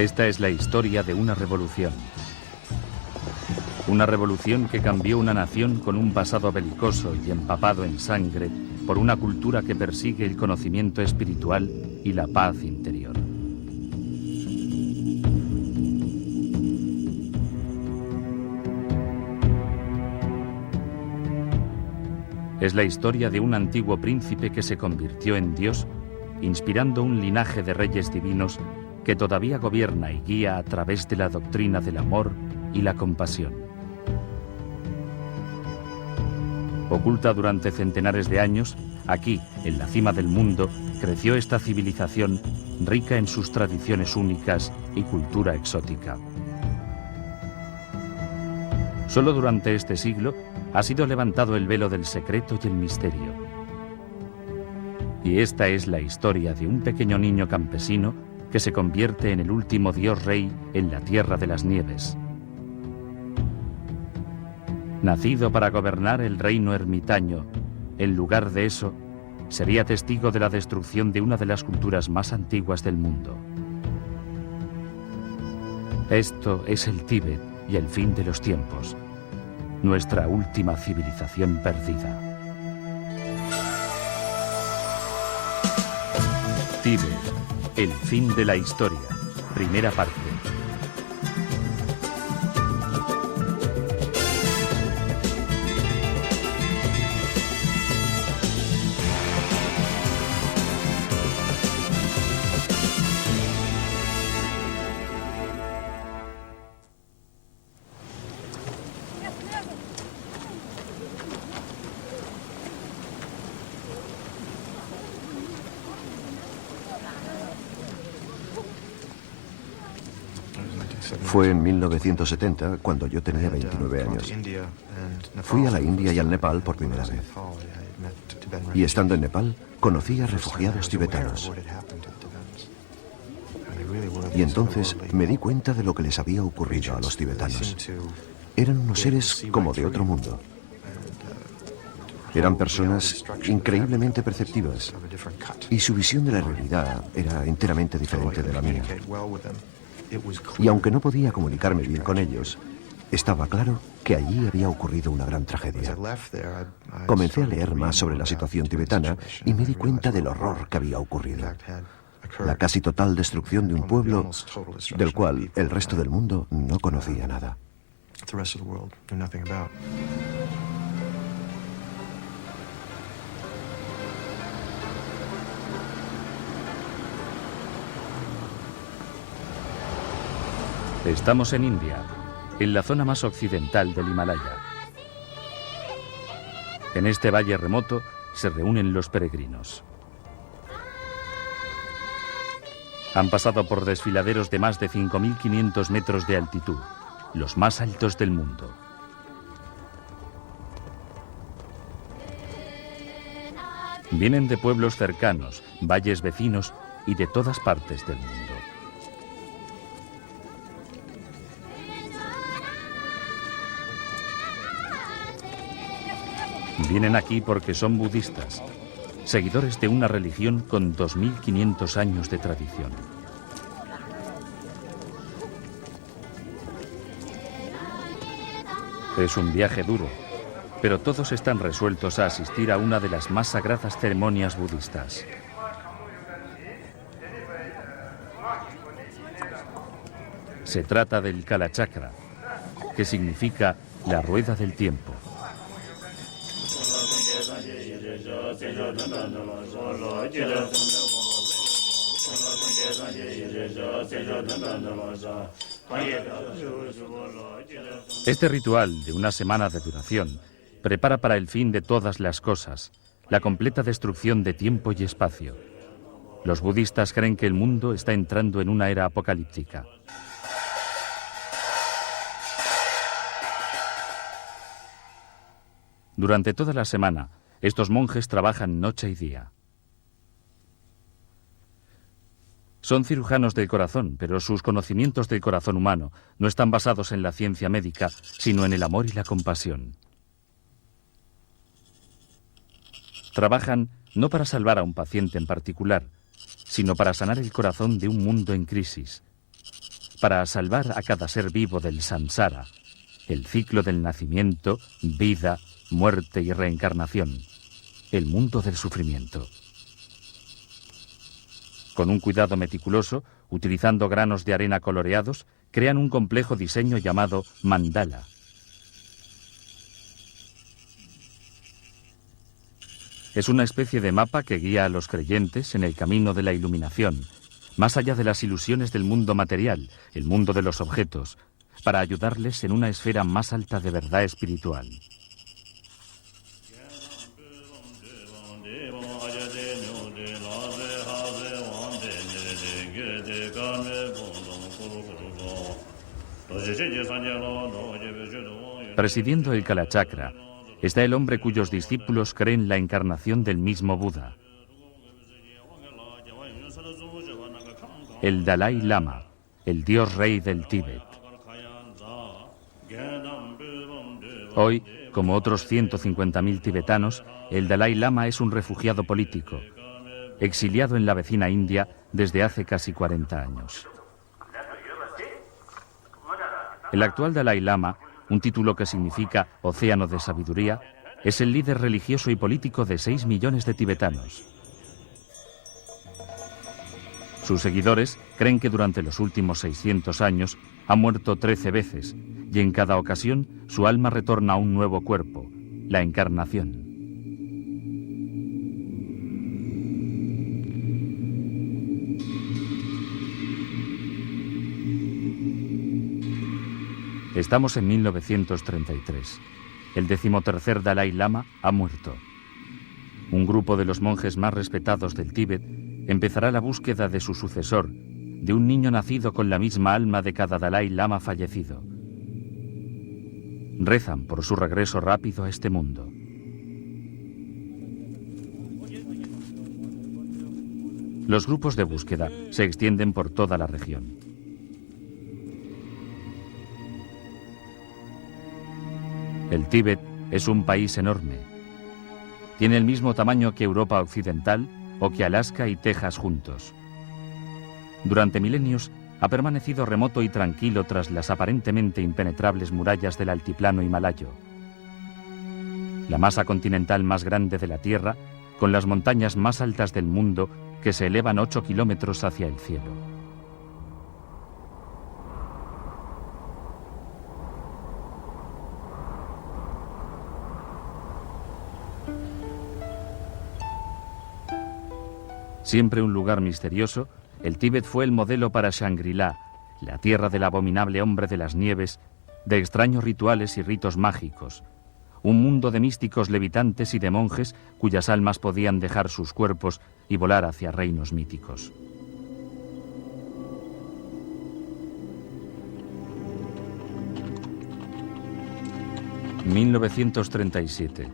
Esta es la historia de una revolución. Una revolución que cambió una nación con un pasado belicoso y empapado en sangre por una cultura que persigue el conocimiento espiritual y la paz interior. Es la historia de un antiguo príncipe que se convirtió en Dios, inspirando un linaje de reyes divinos que todavía gobierna y guía a través de la doctrina del amor y la compasión. Oculta durante centenares de años, aquí, en la cima del mundo, creció esta civilización rica en sus tradiciones únicas y cultura exótica. Solo durante este siglo ha sido levantado el velo del secreto y el misterio. Y esta es la historia de un pequeño niño campesino que se convierte en el último dios rey en la Tierra de las Nieves. Nacido para gobernar el reino ermitaño, en lugar de eso, sería testigo de la destrucción de una de las culturas más antiguas del mundo. Esto es el Tíbet y el fin de los tiempos, nuestra última civilización perdida. Tíbet, el fin de la historia, primera parte. Fue en 1970 cuando yo tenía 29 años. Fui a la India y al Nepal por primera vez. Y estando en Nepal, conocí a refugiados tibetanos. Y entonces me di cuenta de lo que les había ocurrido a los tibetanos. Eran unos seres como de otro mundo. Eran personas increíblemente perceptivas. Y su visión de la realidad era enteramente diferente de la mía. Y aunque no podía comunicarme bien con ellos, estaba claro que allí había ocurrido una gran tragedia. Comencé a leer más sobre la situación tibetana y me di cuenta del horror que había ocurrido. La casi total destrucción de un pueblo del cual el resto del mundo no conocía nada. Estamos en India, en la zona más occidental del Himalaya. En este valle remoto se reúnen los peregrinos. Han pasado por desfiladeros de más de 5.500 metros de altitud, los más altos del mundo. Vienen de pueblos cercanos, valles vecinos y de todas partes del mundo. Vienen aquí porque son budistas, seguidores de una religión con 2.500 años de tradición. Es un viaje duro, pero todos están resueltos a asistir a una de las más sagradas ceremonias budistas. Se trata del Kalachakra, que significa la rueda del tiempo. Este ritual de una semana de duración prepara para el fin de todas las cosas, la completa destrucción de tiempo y espacio. Los budistas creen que el mundo está entrando en una era apocalíptica. Durante toda la semana, estos monjes trabajan noche y día. Son cirujanos del corazón, pero sus conocimientos del corazón humano no están basados en la ciencia médica, sino en el amor y la compasión. Trabajan no para salvar a un paciente en particular, sino para sanar el corazón de un mundo en crisis, para salvar a cada ser vivo del samsara, el ciclo del nacimiento, vida, muerte y reencarnación, el mundo del sufrimiento. Con un cuidado meticuloso, utilizando granos de arena coloreados, crean un complejo diseño llamado mandala. Es una especie de mapa que guía a los creyentes en el camino de la iluminación, más allá de las ilusiones del mundo material, el mundo de los objetos, para ayudarles en una esfera más alta de verdad espiritual. Presidiendo el Kalachakra está el hombre cuyos discípulos creen la encarnación del mismo Buda. El Dalai Lama, el dios rey del Tíbet. Hoy, como otros 150.000 tibetanos, el Dalai Lama es un refugiado político, exiliado en la vecina India desde hace casi 40 años. El actual Dalai Lama, un título que significa océano de sabiduría, es el líder religioso y político de 6 millones de tibetanos. Sus seguidores creen que durante los últimos 600 años ha muerto 13 veces y en cada ocasión su alma retorna a un nuevo cuerpo, la encarnación. Estamos en 1933. El 13º Dalai Lama ha muerto. Un grupo de los monjes más respetados del Tíbet empezará la búsqueda de su sucesor, de un niño nacido con la misma alma de cada Dalai Lama fallecido. Rezan por su regreso rápido a este mundo. Los grupos de búsqueda se extienden por toda la región. El Tíbet es un país enorme. Tiene el mismo tamaño que Europa Occidental o que Alaska y Texas juntos. Durante milenios ha permanecido remoto y tranquilo tras las aparentemente impenetrables murallas del altiplano himalayo. La masa continental más grande de la Tierra, con las montañas más altas del mundo que se elevan 8 kilómetros hacia el cielo. Siempre un lugar misterioso, el Tíbet fue el modelo para Shangri-La, la tierra del abominable hombre de las nieves, de extraños rituales y ritos mágicos, un mundo de místicos levitantes y de monjes cuyas almas podían dejar sus cuerpos y volar hacia reinos míticos. En 1937,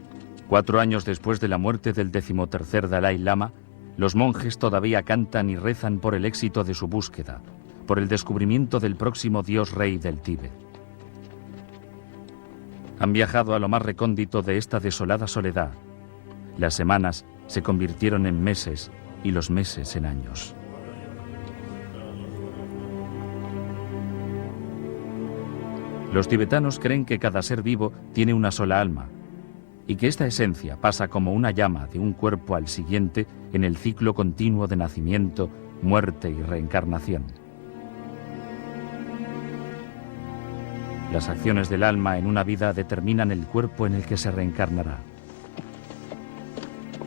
4 años después de la muerte del 13º Dalai Lama, los monjes todavía cantan y rezan por el éxito de su búsqueda, por el descubrimiento del próximo dios rey del Tíbet. Han viajado a lo más recóndito de esta desolada soledad. Las semanas se convirtieron en meses y los meses en años. Los tibetanos creen que cada ser vivo tiene una sola alma, y que esta esencia pasa como una llama de un cuerpo al siguiente en el ciclo continuo de nacimiento, muerte y reencarnación. Las acciones del alma en una vida determinan el cuerpo en el que se reencarnará.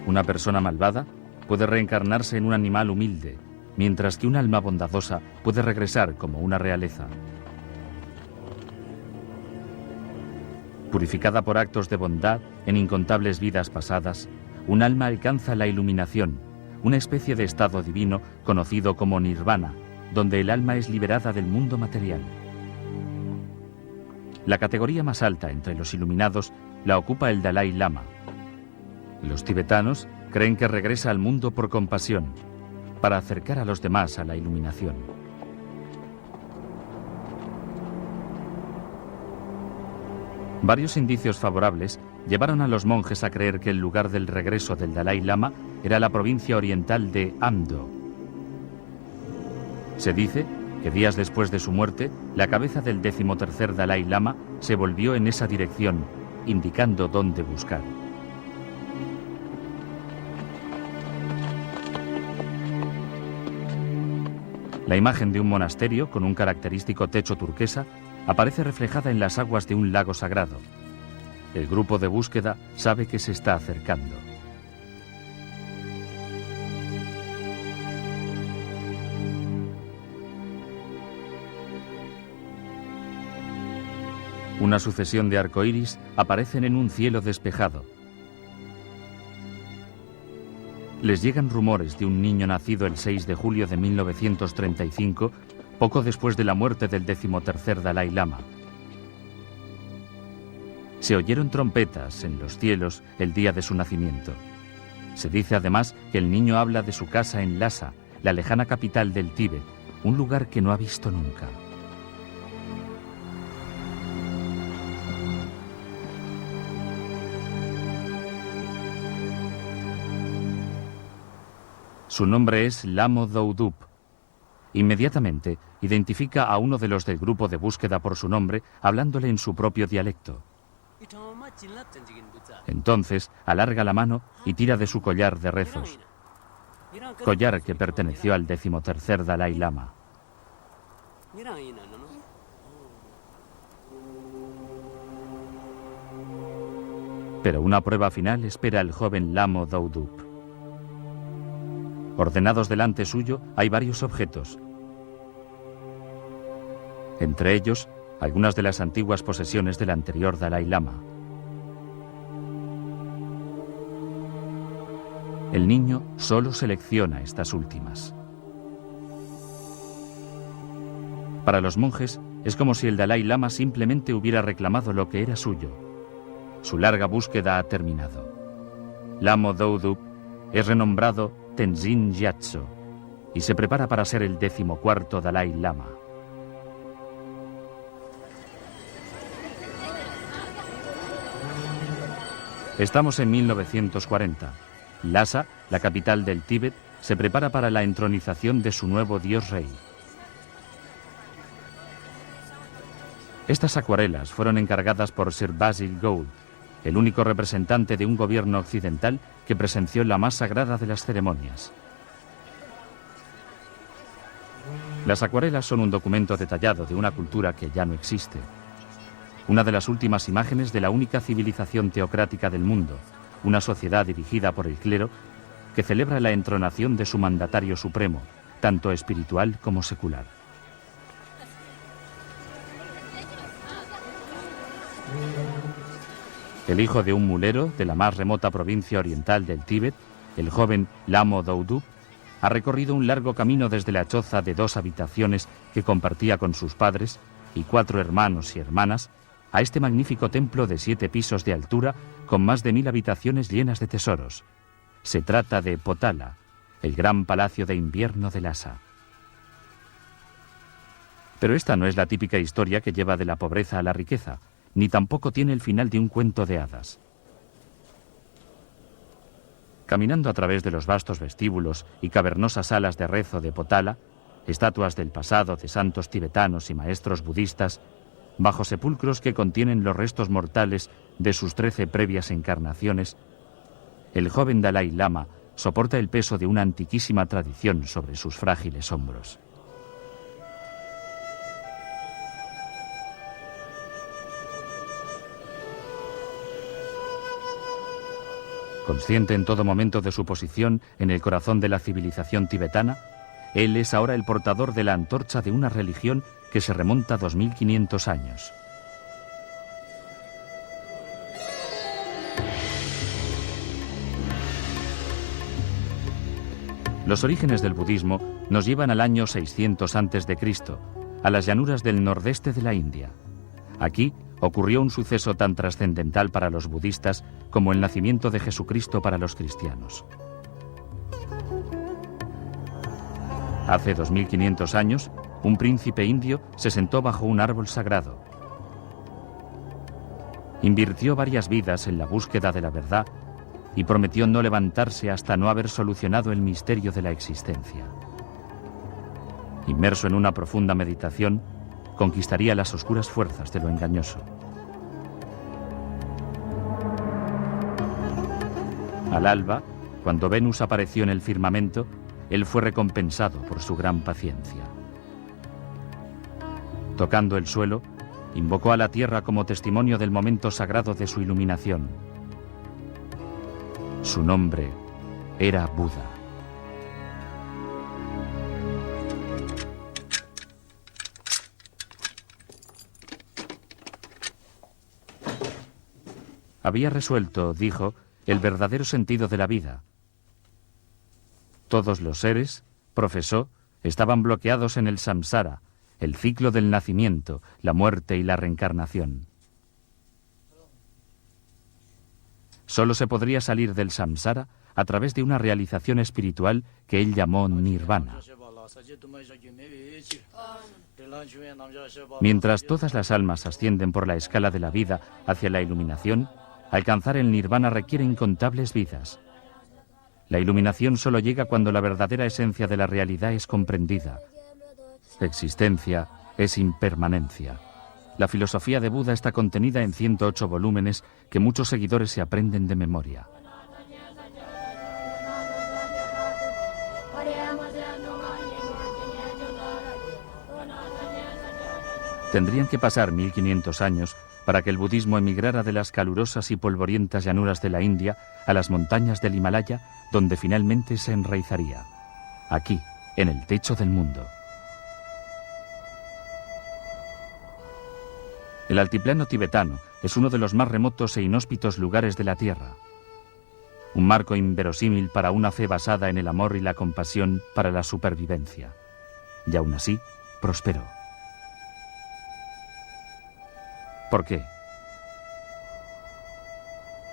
Una persona malvada puede reencarnarse en un animal humilde, mientras que un alma bondadosa puede regresar como una realeza. Purificada por actos de bondad en incontables vidas pasadas, un alma alcanza la iluminación, una especie de estado divino conocido como nirvana, donde el alma es liberada del mundo material. La categoría más alta entre los iluminados la ocupa el Dalai Lama. Los tibetanos creen que regresa al mundo por compasión, para acercar a los demás a la iluminación. Varios indicios favorables llevaron a los monjes a creer que el lugar del regreso del Dalai Lama era la provincia oriental de Amdo. Se dice que días después de su muerte, la cabeza del 13º Dalai Lama se volvió en esa dirección, indicando dónde buscar. La imagen de un monasterio con un característico techo turquesa aparece reflejada en las aguas de un lago sagrado. El grupo de búsqueda sabe que se está acercando. Una sucesión de arcoíris aparecen en un cielo despejado. Les llegan rumores de un niño nacido el 6 de julio de 1935, poco después de la muerte del 13º Dalai Lama. Se oyeron trompetas en los cielos el día de su nacimiento. Se dice además que el niño habla de su casa en Lhasa, la lejana capital del Tíbet, un lugar que no ha visto nunca. Su nombre es Lamo Doudub. Inmediatamente identifica a uno de los del grupo de búsqueda por su nombre, hablándole en su propio dialecto. Entonces alarga la mano y tira de su collar de rezos, collar que perteneció al 13º Dalai Lama. Pero una prueba final espera al joven Lamo Doudub. Ordenados delante suyo hay varios objetos. Entre ellos, algunas de las antiguas posesiones del anterior Dalai Lama. El niño solo selecciona estas últimas. Para los monjes, es como si el Dalai Lama simplemente hubiera reclamado lo que era suyo. Su larga búsqueda ha terminado. Lamo Doudub es renombrado Tenzin Gyatso y se prepara para ser el 14º Dalai Lama. Estamos en 1940. Lhasa, la capital del Tíbet, se prepara para la entronización de su nuevo dios rey. Estas acuarelas fueron encargadas por Sir Basil Gould, el único representante de un gobierno occidental que presenció la más sagrada de las ceremonias. Las acuarelas son un documento detallado de una cultura que ya no existe. Una de las últimas imágenes de la única civilización teocrática del mundo, una sociedad dirigida por el clero que celebra la entronación de su mandatario supremo, tanto espiritual como secular. El hijo de un mulero de la más remota provincia oriental del Tíbet, el joven Lamo Doudub, ha recorrido un largo camino desde la choza de 2 habitaciones que compartía con sus padres y 4 hermanos y hermanas a este magnífico templo de 7 pisos de altura con más de 1000 habitaciones llenas de tesoros. Se trata de Potala, el gran palacio de invierno de Lhasa. Pero esta no es la típica historia que lleva de la pobreza a la riqueza, ni tampoco tiene el final de un cuento de hadas. Caminando a través de los vastos vestíbulos y cavernosas salas de rezo de Potala, estatuas del pasado de santos tibetanos y maestros budistas, bajo sepulcros que contienen los restos mortales de sus 13 previas encarnaciones, el joven Dalai Lama soporta el peso de una antiquísima tradición sobre sus frágiles hombros. Consciente en todo momento de su posición en el corazón de la civilización tibetana, él es ahora el portador de la antorcha de una religión que se remonta a 2500 años. Los orígenes del budismo nos llevan al año 600 a.C., a las llanuras del nordeste de la India. Aquí ocurrió un suceso tan trascendental para los budistas como el nacimiento de Jesucristo para los cristianos. Hace 2500 años, un príncipe indio se sentó bajo un árbol sagrado. Invirtió varias vidas en la búsqueda de la verdad y prometió no levantarse hasta no haber solucionado el misterio de la existencia. Inmerso en una profunda meditación, conquistaría las oscuras fuerzas de lo engañoso. Al alba, cuando Venus apareció en el firmamento, él fue recompensado por su gran paciencia. Tocando el suelo, invocó a la tierra como testimonio del momento sagrado de su iluminación. Su nombre era Buda. Había resuelto, dijo, el verdadero sentido de la vida. Todos los seres, profesó, estaban bloqueados en el samsara, el ciclo del nacimiento, la muerte y la reencarnación. Solo se podría salir del samsara a través de una realización espiritual que él llamó nirvana. Mientras todas las almas ascienden por la escala de la vida hacia la iluminación, alcanzar el nirvana requiere incontables vidas. La iluminación solo llega cuando la verdadera esencia de la realidad es comprendida. Existencia es impermanencia. La filosofía de Buda está contenida en 108 volúmenes que muchos seguidores se aprenden de memoria. Tendrían que pasar 1500 años para que el budismo emigrara de las calurosas y polvorientas llanuras de la India a las montañas del Himalaya, donde finalmente se enraizaría. Aquí, en el techo del mundo. El altiplano tibetano es uno de los más remotos e inhóspitos lugares de la Tierra. Un marco inverosímil para una fe basada en el amor y la compasión para la supervivencia. Y aún así, prosperó. ¿Por qué?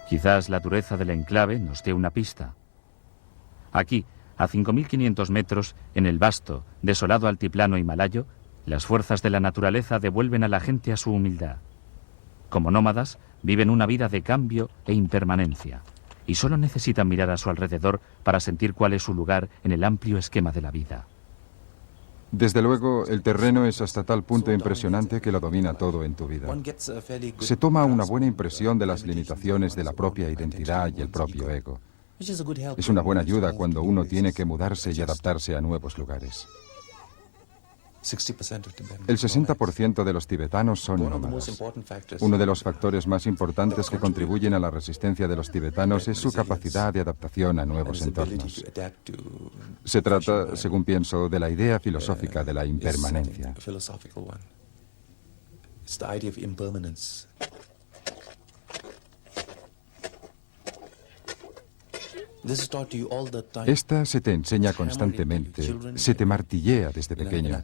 Quizás la dureza del enclave nos dé una pista. Aquí, a 5.500 metros, en el vasto, desolado altiplano himalayo, las fuerzas de la naturaleza devuelven a la gente a su humildad. Como nómadas, viven una vida de cambio e impermanencia, y solo necesitan mirar a su alrededor para sentir cuál es su lugar en el amplio esquema de la vida. Desde luego, el terreno es hasta tal punto impresionante que lo domina todo en tu vida. Se toma una buena impresión de las limitaciones de la propia identidad y el propio ego. Es una buena ayuda cuando uno tiene que mudarse y adaptarse a nuevos lugares. El 60% de los tibetanos son nómadas. Uno de los factores más importantes que contribuyen a la resistencia de los tibetanos es su capacidad de adaptación a nuevos entornos. Se trata, según pienso, de la idea filosófica de la impermanencia. Esta se te enseña constantemente, se te martillea desde pequeño.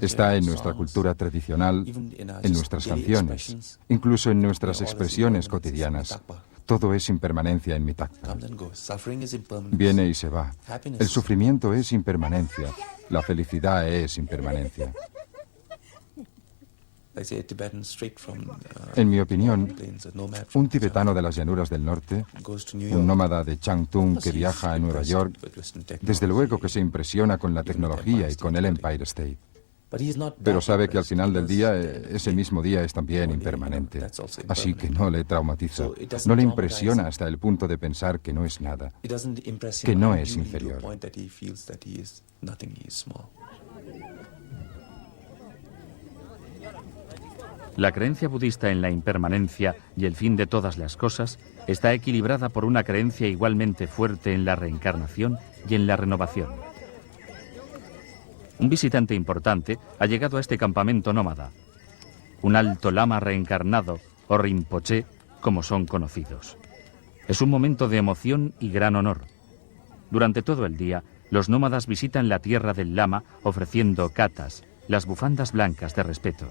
Está en nuestra cultura tradicional, en nuestras canciones, incluso en nuestras expresiones cotidianas. Todo es impermanencia en mi tacto. Viene y se va. El sufrimiento es impermanencia. La felicidad es impermanencia. En mi opinión, un tibetano de las llanuras del norte, un nómada de Changtung que viaja a Nueva York, desde luego que se impresiona con la tecnología y con el Empire State. Pero sabe que al final del día, ese mismo día es también impermanente. Así que no le traumatiza, no le impresiona hasta el punto de pensar que no es nada, que no es inferior. La creencia budista en la impermanencia y el fin de todas las cosas está equilibrada por una creencia igualmente fuerte en la reencarnación y en la renovación. Un visitante importante ha llegado a este campamento nómada, un alto lama reencarnado o rinpoché, como son conocidos. Es un momento de emoción y gran honor. Durante todo el día, los nómadas visitan la tierra del lama ofreciendo katas, las bufandas blancas de respeto.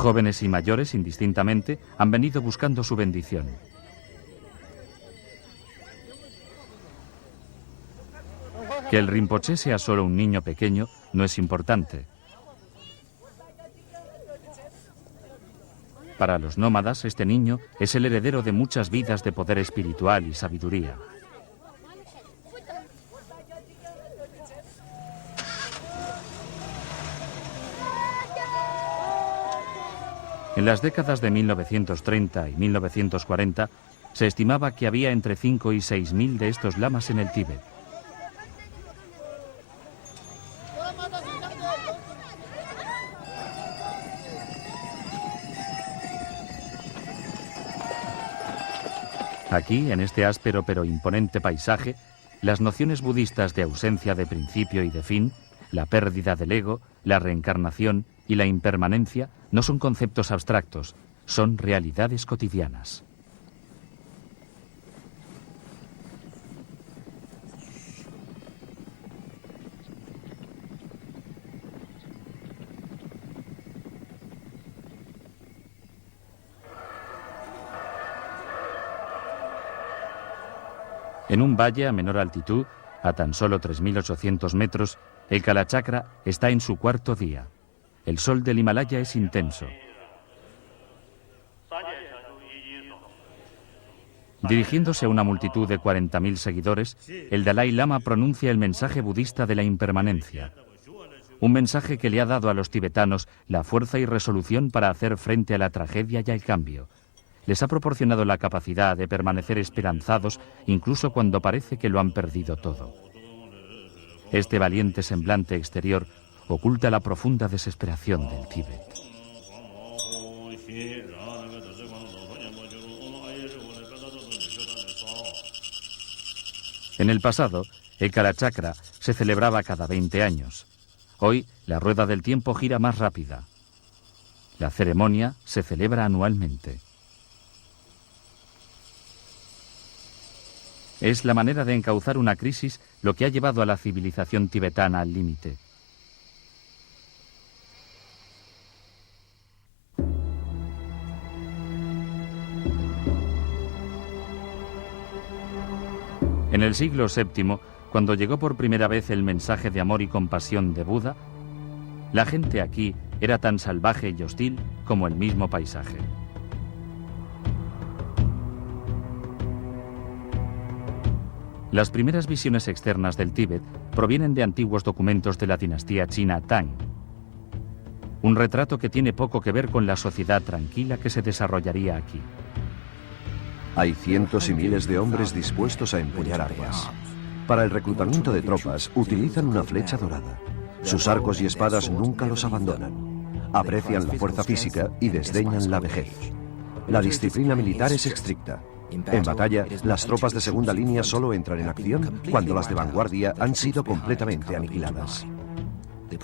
Jóvenes y mayores, indistintamente, han venido buscando su bendición. Que el rinpoché sea solo un niño pequeño no es importante. Para los nómadas, este niño es el heredero de muchas vidas de poder espiritual y sabiduría. En las décadas de 1930 y 1940 se estimaba que había entre 5 y 6.000 de estos lamas en el Tíbet. Aquí, en este áspero pero imponente paisaje, las nociones budistas de ausencia de principio y de fin, la pérdida del ego, la reencarnación y la impermanencia no son conceptos abstractos, son realidades cotidianas. En un valle a menor altitud, a tan solo 3.800 metros, el Kalachakra está en su cuarto día. El sol del Himalaya es intenso. Dirigiéndose a una multitud de 40.000 seguidores, el Dalai Lama pronuncia el mensaje budista de la impermanencia. Un mensaje que le ha dado a los tibetanos la fuerza y resolución para hacer frente a la tragedia y al cambio. Les ha proporcionado la capacidad de permanecer esperanzados incluso cuando parece que lo han perdido todo. Este valiente semblante exterior oculta la profunda desesperación del Tíbet. En el pasado, el Kalachakra se celebraba cada 20 años. Hoy, la rueda del tiempo gira más rápida. La ceremonia se celebra anualmente. Es la manera de encauzar una crisis lo que ha llevado a la civilización tibetana al límite. En el siglo VII, cuando llegó por primera vez el mensaje de amor y compasión de Buda, la gente aquí era tan salvaje y hostil como el mismo paisaje. Las primeras visiones externas del Tíbet provienen de antiguos documentos de la dinastía china Tang. Un retrato que tiene poco que ver con la sociedad tranquila que se desarrollaría aquí. Hay cientos y miles de hombres dispuestos a empuñar armas. Para el reclutamiento de tropas utilizan una flecha dorada. Sus arcos y espadas nunca los abandonan. Aprecian la fuerza física y desdeñan la vejez. La disciplina militar es estricta. En batalla, las tropas de segunda línea solo entran en acción cuando las de vanguardia han sido completamente aniquiladas.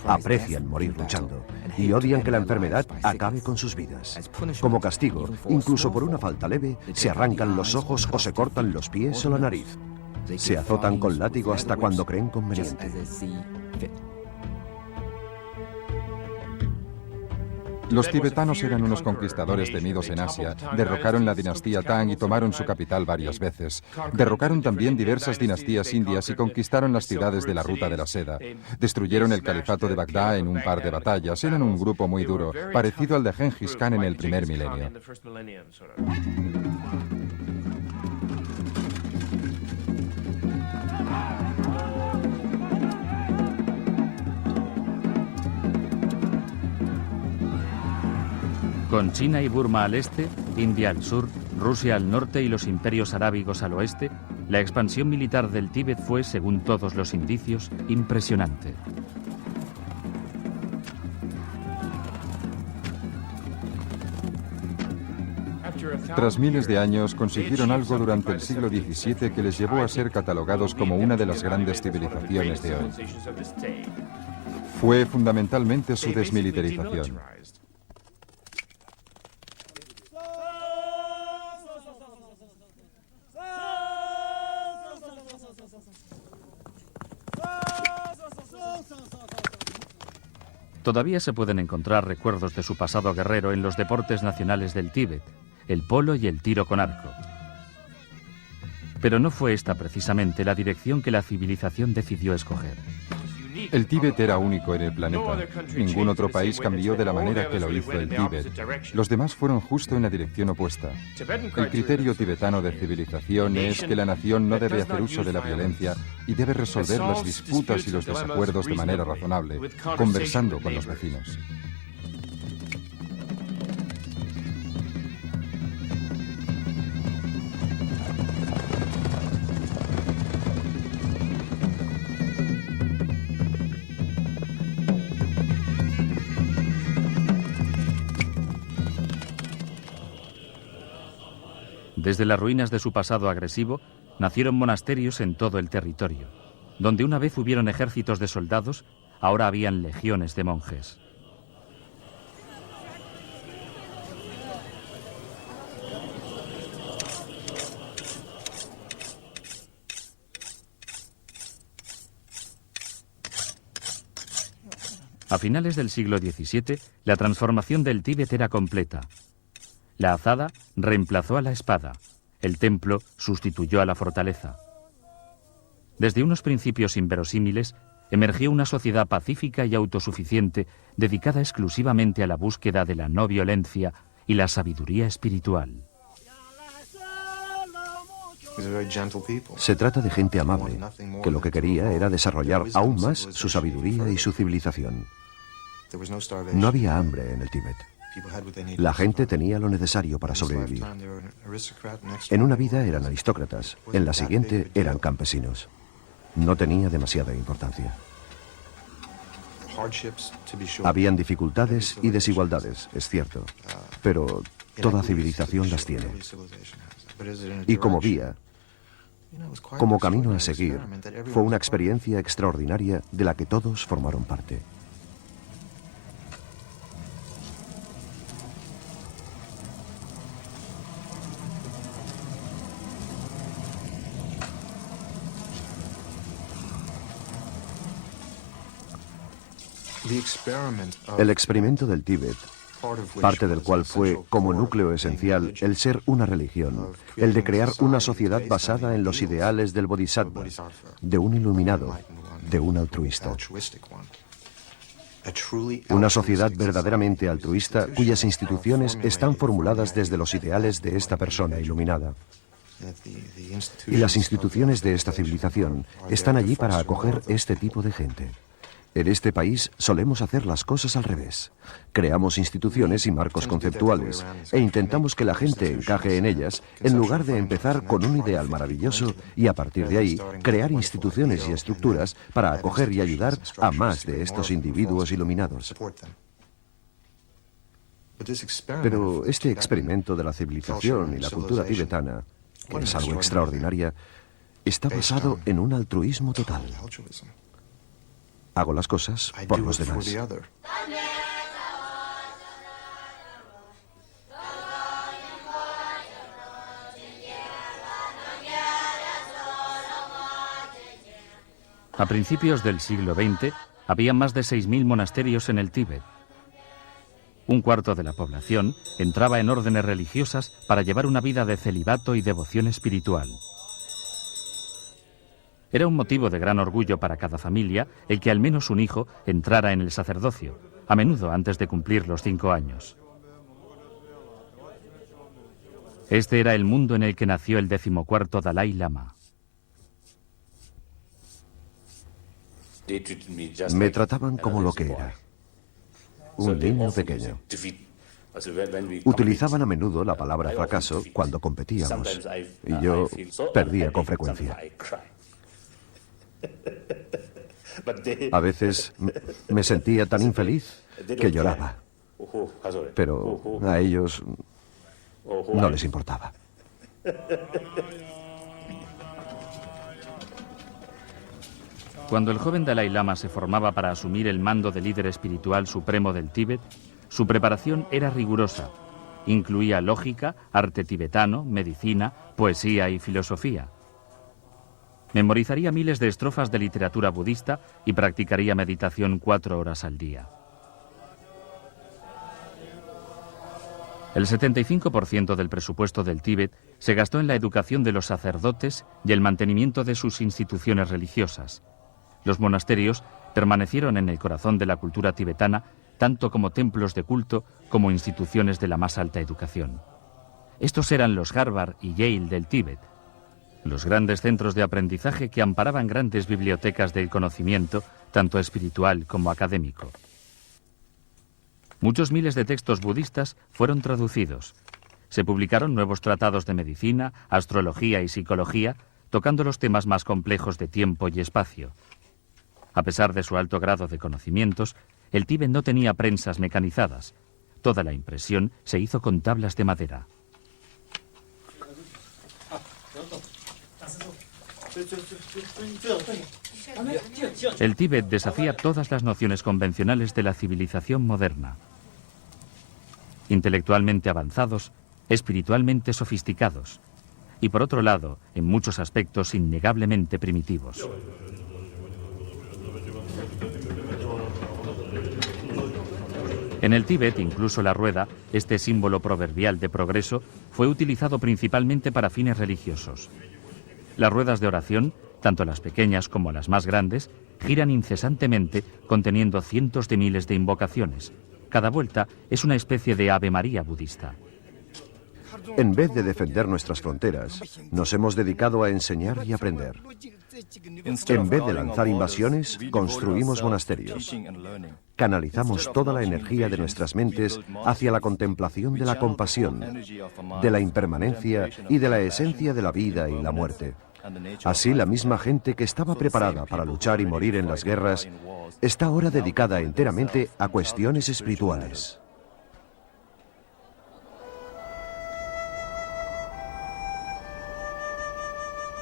Aprecian morir luchando y odian que la enfermedad acabe con sus vidas. Como castigo, incluso por una falta leve, se arrancan los ojos o se cortan los pies o la nariz. Se azotan con látigo hasta cuando creen conveniente. Los tibetanos eran unos conquistadores temidos en Asia, derrocaron la dinastía Tang y tomaron su capital varias veces. Derrocaron también diversas dinastías indias y conquistaron las ciudades de la Ruta de la Seda. Destruyeron el califato de Bagdad en un par de batallas. Eran un grupo muy duro, parecido al de Gengis Khan en el primer milenio. Con China y Burma al este, India al sur, Rusia al norte y los imperios arábigos al oeste, la expansión militar del Tíbet fue, según todos los indicios, impresionante. Tras miles de años, consiguieron algo durante el siglo XVII que les llevó a ser catalogados como una de las grandes civilizaciones de hoy. Fue fundamentalmente su desmilitarización. Todavía se pueden encontrar recuerdos de su pasado guerrero en los deportes nacionales del Tíbet, el polo y el tiro con arco. Pero no fue esta precisamente la dirección que la civilización decidió escoger. El Tíbet era único en el planeta. Ningún otro país cambió de la manera que lo hizo el Tíbet. Los demás fueron justo en la dirección opuesta. El criterio tibetano de civilización es que la nación no debe hacer uso de la violencia y debe resolver las disputas y los desacuerdos de manera razonable, conversando con los vecinos. Desde las ruinas de su pasado agresivo, nacieron monasterios en todo el territorio. Donde una vez hubieron ejércitos de soldados, ahora habían legiones de monjes. A finales del siglo XVII, la transformación del Tíbet era completa. La azada reemplazó a la espada. El templo sustituyó a la fortaleza. Desde unos principios inverosímiles, emergió una sociedad pacífica y autosuficiente dedicada exclusivamente a la búsqueda de la no violencia y la sabiduría espiritual. Se trata de gente amable, que lo que quería era desarrollar aún más su sabiduría y su civilización. No había hambre en el Tíbet. La gente tenía lo necesario para sobrevivir. En una vida eran aristócratas, en la siguiente eran campesinos. No tenía demasiada importancia. Habían dificultades y desigualdades, es cierto, pero toda civilización las tiene. Y como vía, como camino a seguir, fue una experiencia extraordinaria de la que todos formaron parte. El experimento del Tíbet, parte del cual fue como núcleo esencial el ser una religión, el de crear una sociedad basada en los ideales del Bodhisattva, de un iluminado, de un altruista. Una sociedad verdaderamente altruista cuyas instituciones están formuladas desde los ideales de esta persona iluminada. Y las instituciones de esta civilización están allí para acoger este tipo de gente. En este país solemos hacer las cosas al revés. Creamos instituciones y marcos conceptuales e intentamos que la gente encaje en ellas en lugar de empezar con un ideal maravilloso y a partir de ahí crear instituciones y estructuras para acoger y ayudar a más de estos individuos iluminados. Pero este experimento de la civilización y la cultura tibetana, que es algo extraordinaria, está basado en un altruismo total. Hago las cosas por los demás. A principios del siglo XX, había más de 6.000 monasterios en el Tíbet. Un cuarto de la población entraba en órdenes religiosas para llevar una vida de celibato y devoción espiritual. Era un motivo de gran orgullo para cada familia el que al menos un hijo entrara en el sacerdocio, a menudo antes de cumplir los 5 años. Este era el mundo en el que nació el 14º Dalai Lama. Me trataban como lo que era, un niño pequeño. Utilizaban a menudo la palabra fracaso cuando competíamos, y yo perdía con frecuencia. A veces me sentía tan infeliz que lloraba, pero a ellos no les importaba. Cuando el joven Dalai Lama se formaba para asumir el mando de líder espiritual supremo del Tíbet, su preparación era rigurosa. Incluía lógica, arte tibetano, medicina, poesía y filosofía. Memorizaría miles de estrofas de literatura budista y practicaría meditación 4 horas al día. El 75% del presupuesto del Tíbet se gastó en la educación de los sacerdotes y el mantenimiento de sus instituciones religiosas. Los monasterios permanecieron en el corazón de la cultura tibetana tanto como templos de culto como instituciones de la más alta educación. Estos eran los Harvard y Yale del Tíbet, los grandes centros de aprendizaje que amparaban grandes bibliotecas del conocimiento, tanto espiritual como académico. Muchos miles de textos budistas fueron traducidos. Se publicaron nuevos tratados de medicina, astrología y psicología, tocando los temas más complejos de tiempo y espacio. A pesar de su alto grado de conocimientos, el Tíbet no tenía prensas mecanizadas. Toda la impresión se hizo con tablas de madera. El Tíbet desafía todas las nociones convencionales de la civilización moderna. Intelectualmente avanzados, espiritualmente sofisticados y, por otro lado, en muchos aspectos innegablemente primitivos. En el Tíbet, incluso la rueda, este símbolo proverbial de progreso, fue utilizado principalmente para fines religiosos. Las ruedas de oración, tanto las pequeñas como las más grandes, giran incesantemente conteniendo cientos de miles de invocaciones. Cada vuelta es una especie de Ave María budista. En vez de defender nuestras fronteras, nos hemos dedicado a enseñar y aprender. En vez de lanzar invasiones, construimos monasterios. Canalizamos toda la energía de nuestras mentes hacia la contemplación de la compasión, de la impermanencia y de la esencia de la vida y la muerte. Así, la misma gente que estaba preparada para luchar y morir en las guerras está ahora dedicada enteramente a cuestiones espirituales.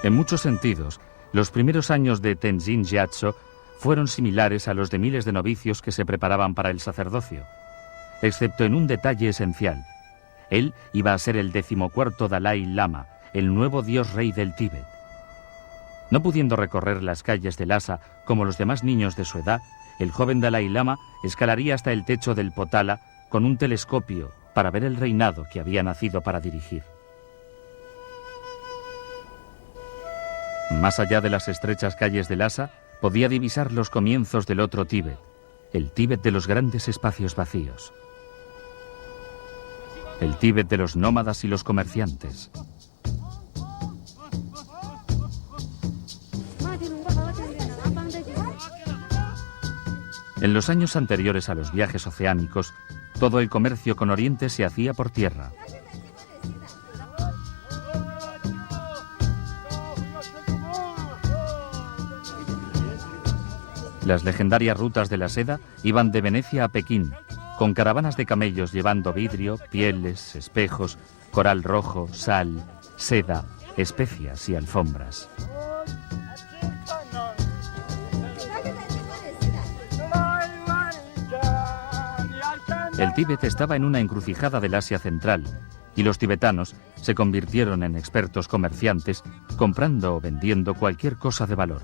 En muchos sentidos, los primeros años de Tenzin Gyatso fueron similares a los de miles de novicios que se preparaban para el sacerdocio, excepto en un detalle esencial. Él iba a ser el 14º Dalai Lama, el nuevo dios rey del Tíbet. No pudiendo recorrer las calles de Lhasa como los demás niños de su edad, el joven Dalai Lama escalaría hasta el techo del Potala con un telescopio para ver el reinado que había nacido para dirigir. Más allá de las estrechas calles de Lhasa, podía divisar los comienzos del otro Tíbet, el Tíbet de los grandes espacios vacíos. El Tíbet de los nómadas y los comerciantes. En los años anteriores a los viajes oceánicos, todo el comercio con Oriente se hacía por tierra. Las legendarias rutas de la seda iban de Venecia a Pekín, con caravanas de camellos llevando vidrio, pieles, espejos, coral rojo, sal, seda, especias y alfombras. El Tíbet estaba en una encrucijada del Asia Central y los tibetanos se convirtieron en expertos comerciantes comprando o vendiendo cualquier cosa de valor.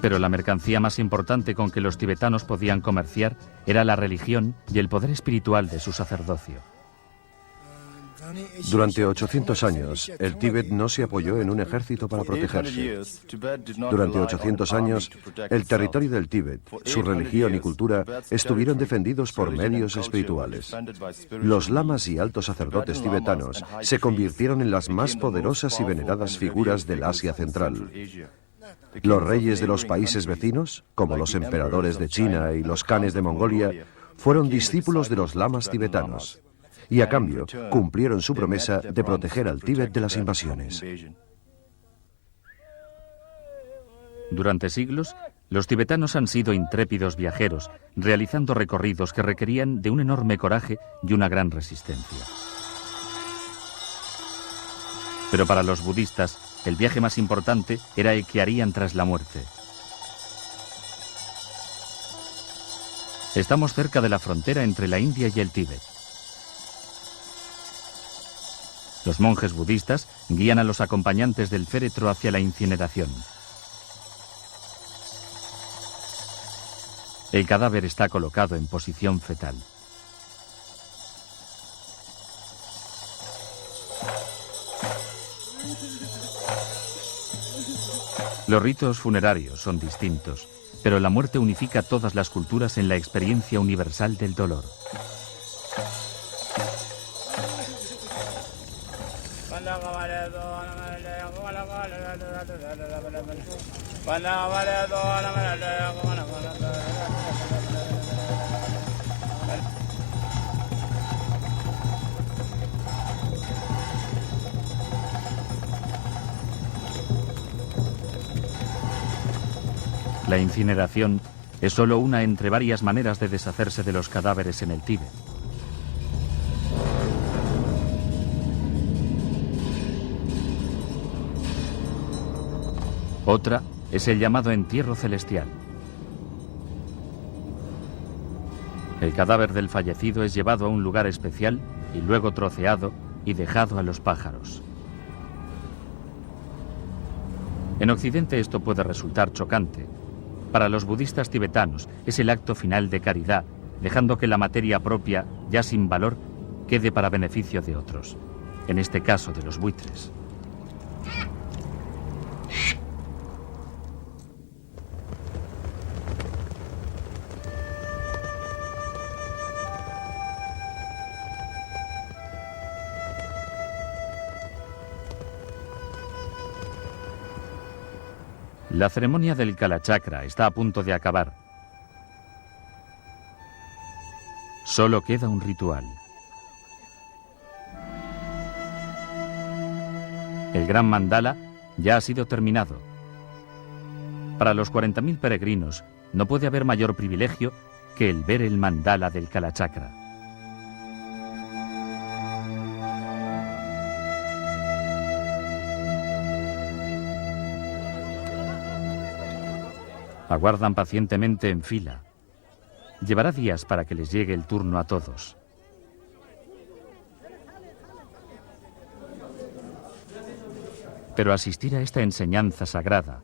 Pero la mercancía más importante con que los tibetanos podían comerciar era la religión y el poder espiritual de su sacerdocio. Durante 800 años, el Tíbet no se apoyó en un ejército para protegerse. Durante 800 años, el territorio del Tíbet, su religión y cultura estuvieron defendidos por medios espirituales. Los lamas y altos sacerdotes tibetanos se convirtieron en las más poderosas y veneradas figuras del Asia Central. Los reyes de los países vecinos, como los emperadores de China y los khanes de Mongolia, fueron discípulos de los lamas tibetanos. Y a cambio, cumplieron su promesa de proteger al Tíbet de las invasiones. Durante siglos, los tibetanos han sido intrépidos viajeros, realizando recorridos que requerían de un enorme coraje y una gran resistencia. Pero para los budistas, el viaje más importante era el que harían tras la muerte. Estamos cerca de la frontera entre la India y el Tíbet. Los monjes budistas guían a los acompañantes del féretro hacia la incineración. El cadáver está colocado en posición fetal. Los ritos funerarios son distintos, pero la muerte unifica todas las culturas en la experiencia universal del dolor. La incineración es solo una entre varias maneras de deshacerse de los cadáveres en el Tíbet. Otra es el llamado entierro celestial. El cadáver del fallecido es llevado a un lugar especial y luego troceado y dejado a los pájaros. En Occidente esto puede resultar chocante. Para los budistas tibetanos es el acto final de caridad, dejando que la materia propia, ya sin valor, quede para beneficio de otros, en este caso de los buitres. La ceremonia del Kalachakra está a punto de acabar. Solo queda un ritual. El gran mandala ya ha sido terminado. Para los 40.000 peregrinos no puede haber mayor privilegio que el ver el mandala del Kalachakra. Aguardan pacientemente en fila. Llevará días para que les llegue el turno a todos. Pero asistir a esta enseñanza sagrada,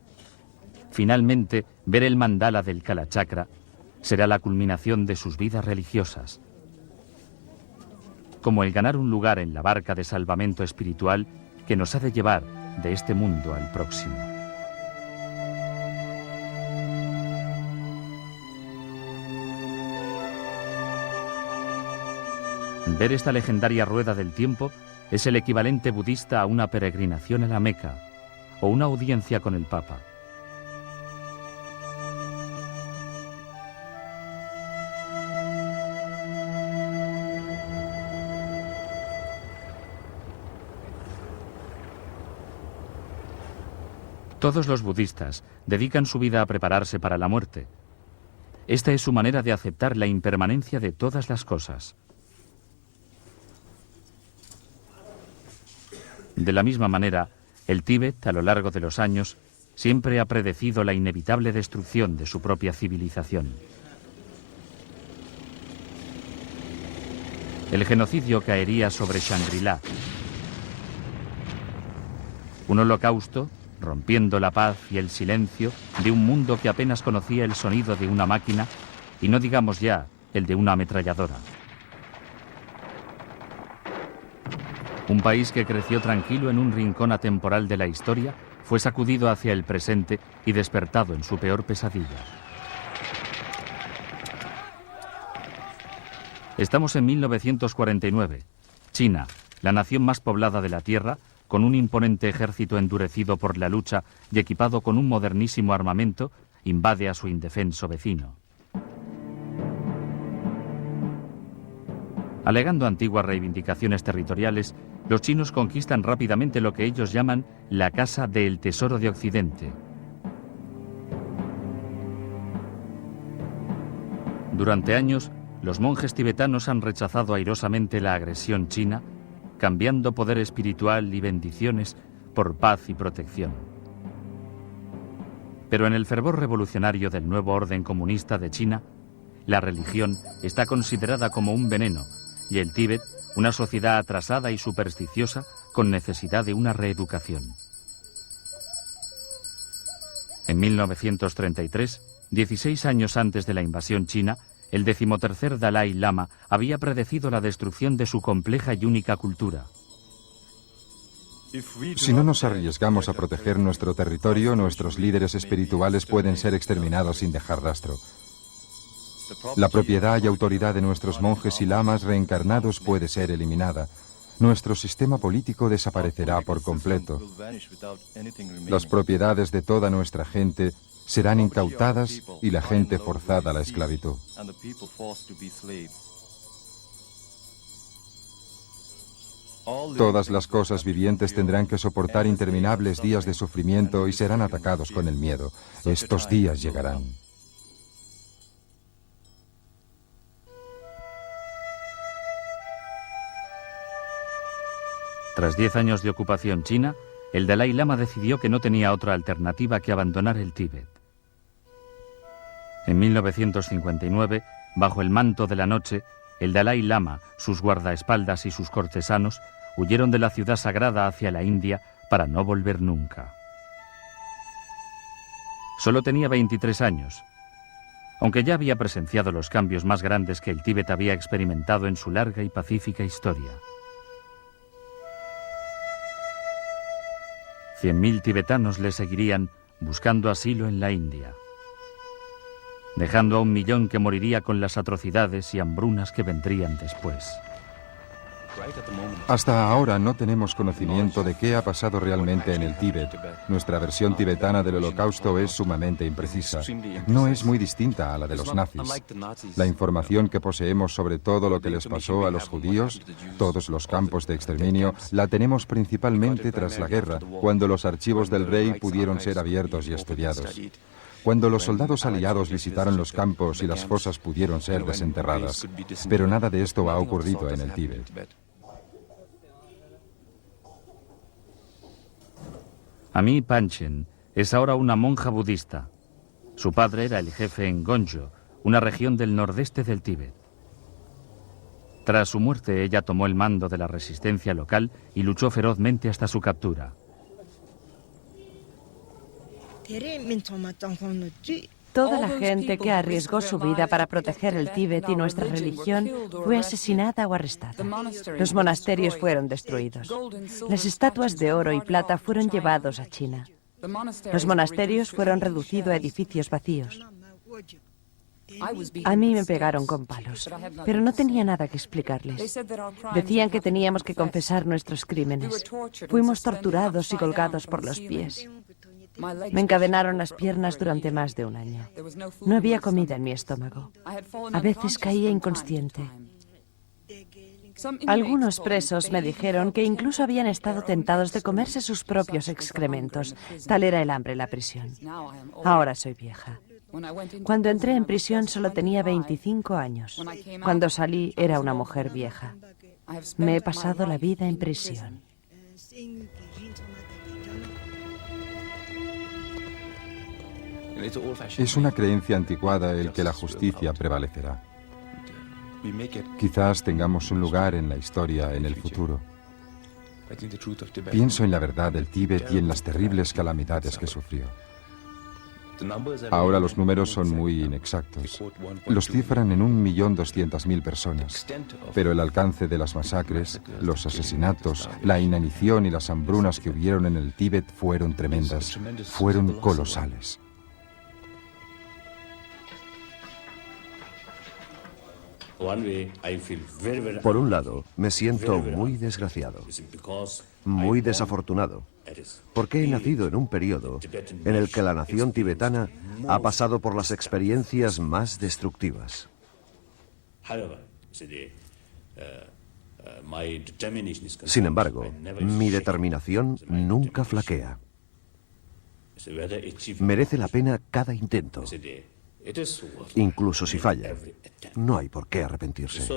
finalmente ver el mandala del Kalachakra, será la culminación de sus vidas religiosas. Como el ganar un lugar en la barca de salvamento espiritual que nos ha de llevar de este mundo al próximo. Ver esta legendaria rueda del tiempo es el equivalente budista a una peregrinación a la Meca o una audiencia con el Papa. Todos los budistas dedican su vida a prepararse para la muerte. Esta es su manera de aceptar la impermanencia de todas las cosas. De la misma manera, el Tíbet, a lo largo de los años, siempre ha predecido la inevitable destrucción de su propia civilización. El genocidio caería sobre Shangri-La. Un holocausto, rompiendo la paz y el silencio de un mundo que apenas conocía el sonido de una máquina, y no digamos ya el de una ametralladora. Un país que creció tranquilo en un rincón atemporal de la historia fue sacudido hacia el presente y despertado en su peor pesadilla. Estamos en 1949. China, la nación más poblada de la Tierra, con un imponente ejército endurecido por la lucha y equipado con un modernísimo armamento, invade a su indefenso vecino. Alegando antiguas reivindicaciones territoriales, los chinos conquistan rápidamente lo que ellos llaman la Casa del Tesoro de Occidente. Durante años, los monjes tibetanos han rechazado airosamente la agresión china, cambiando poder espiritual y bendiciones por paz y protección. Pero en el fervor revolucionario del nuevo orden comunista de China, la religión está considerada como un veneno, y el Tíbet, una sociedad atrasada y supersticiosa, con necesidad de una reeducación. En 1933, 16 años antes de la invasión china, el 13º Dalai Lama había predecido la destrucción de su compleja y única cultura. Si no nos arriesgamos a proteger nuestro territorio, nuestros líderes espirituales pueden ser exterminados sin dejar rastro. La propiedad y autoridad de nuestros monjes y lamas reencarnados puede ser eliminada. Nuestro sistema político desaparecerá por completo. Las propiedades de toda nuestra gente serán incautadas y la gente forzada a la esclavitud. Todas las cosas vivientes tendrán que soportar interminables días de sufrimiento y serán atacados con el miedo. Estos días llegarán. Tras 10 años de ocupación china, el Dalai Lama decidió que no tenía otra alternativa que abandonar el Tíbet. En 1959, bajo el manto de la noche, el Dalai Lama, sus guardaespaldas y sus cortesanos huyeron de la ciudad sagrada hacia la India para no volver nunca. Solo tenía 23 años, aunque ya había presenciado los cambios más grandes que el Tíbet había experimentado en su larga y pacífica historia. 100.000 tibetanos le seguirían buscando asilo en la India, dejando a 1 millón que moriría con las atrocidades y hambrunas que vendrían después. Hasta ahora no tenemos conocimiento de qué ha pasado realmente en el Tíbet. Nuestra versión tibetana del Holocausto es sumamente imprecisa. No es muy distinta a la de los nazis. La información que poseemos sobre todo lo que les pasó a los judíos, todos los campos de exterminio, la tenemos principalmente tras la guerra, cuando los archivos del rey pudieron ser abiertos y estudiados. Cuando los soldados aliados visitaron los campos y las fosas pudieron ser desenterradas. Pero nada de esto ha ocurrido en el Tíbet. Ami Panchen es ahora una monja budista. Su padre era el jefe en Gonjo, una región del nordeste del Tíbet. Tras su muerte, ella tomó el mando de la resistencia local y luchó ferozmente hasta su captura. Toda la gente que arriesgó su vida para proteger el Tíbet y nuestra religión fue asesinada o arrestada. Los monasterios fueron destruidos. Las estatuas de oro y plata fueron llevados a China. Los monasterios fueron reducidos a edificios vacíos. A mí me pegaron con palos, pero no tenía nada que explicarles. Decían que teníamos que confesar nuestros crímenes. Fuimos torturados y colgados por los pies. Me encadenaron las piernas durante más de 1 año. No había comida en mi estómago. A veces caía inconsciente. Algunos presos me dijeron que incluso habían estado tentados de comerse sus propios excrementos. Tal era el hambre en la prisión. Ahora soy vieja. Cuando entré en prisión solo tenía 25 años. Cuando salí era una mujer vieja. Me he pasado la vida en prisión. Es una creencia anticuada el que la justicia prevalecerá. Quizás tengamos un lugar en la historia en el futuro. Pienso en la verdad del Tíbet y en las terribles calamidades que sufrió. Ahora los números son muy inexactos. Los cifran en 1.200.000 personas. Pero el alcance de las masacres, los asesinatos, la inanición y las hambrunas que hubieron en el Tíbet fueron tremendas, fueron colosales. Por un lado, me siento muy desgraciado, muy desafortunado, porque he nacido en un periodo en el que la nación tibetana ha pasado por las experiencias más destructivas. Sin embargo, mi determinación nunca flaquea. Merece la pena cada intento. Incluso si falla, no hay por qué arrepentirse.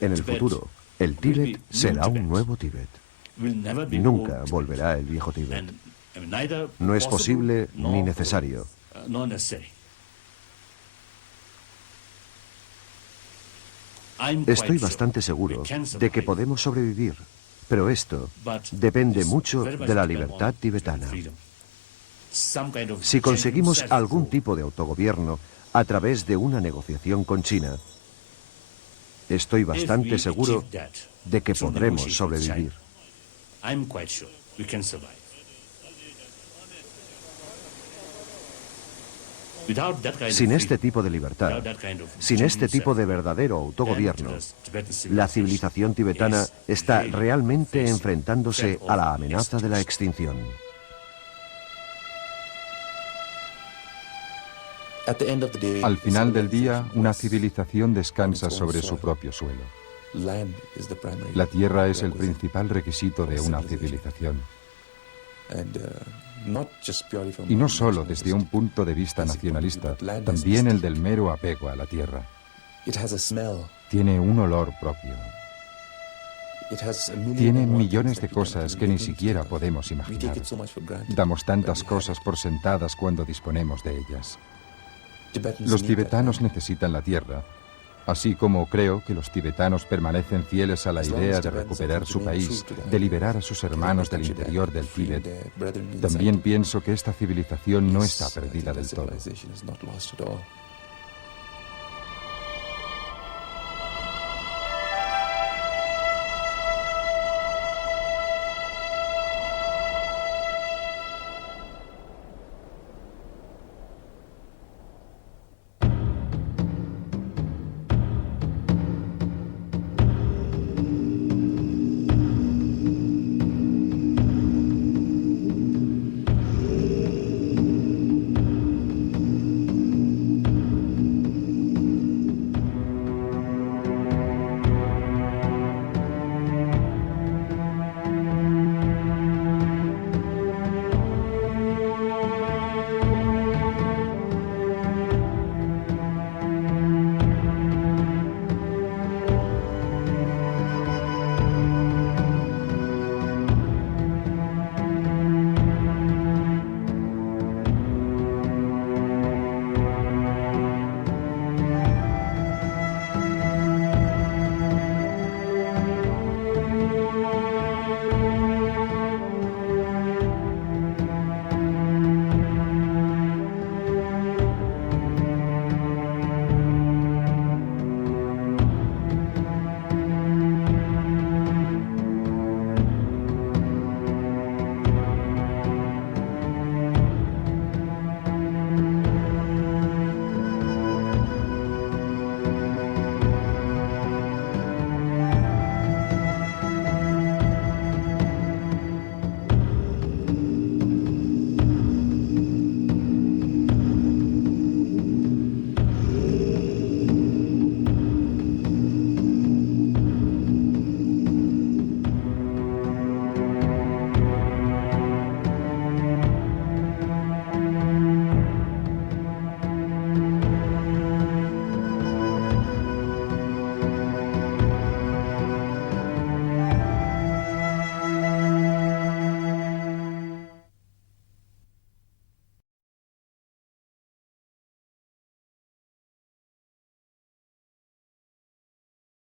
En el futuro, el Tíbet será un nuevo Tíbet. Nunca volverá el viejo Tíbet. No es posible ni necesario. Estoy bastante seguro de que podemos sobrevivir, pero esto depende mucho de la libertad tibetana. Si conseguimos algún tipo de autogobierno a través de una negociación con China, estoy bastante seguro de que podremos sobrevivir. Sin este tipo de libertad, sin este tipo de verdadero autogobierno, la civilización tibetana está realmente enfrentándose a la amenaza de la extinción. Al final del día, una civilización descansa sobre su propio suelo. La tierra es el principal requisito de una civilización. Y no solo desde un punto de vista nacionalista, también el del mero apego a la tierra. Tiene un olor propio. Tiene millones de cosas que ni siquiera podemos imaginar. Damos tantas cosas por sentadas cuando disponemos de ellas. Los tibetanos necesitan la tierra, así como creo que los tibetanos permanecen fieles a la idea de recuperar su país, de liberar a sus hermanos del interior del Tíbet. También pienso que esta civilización no está perdida del todo.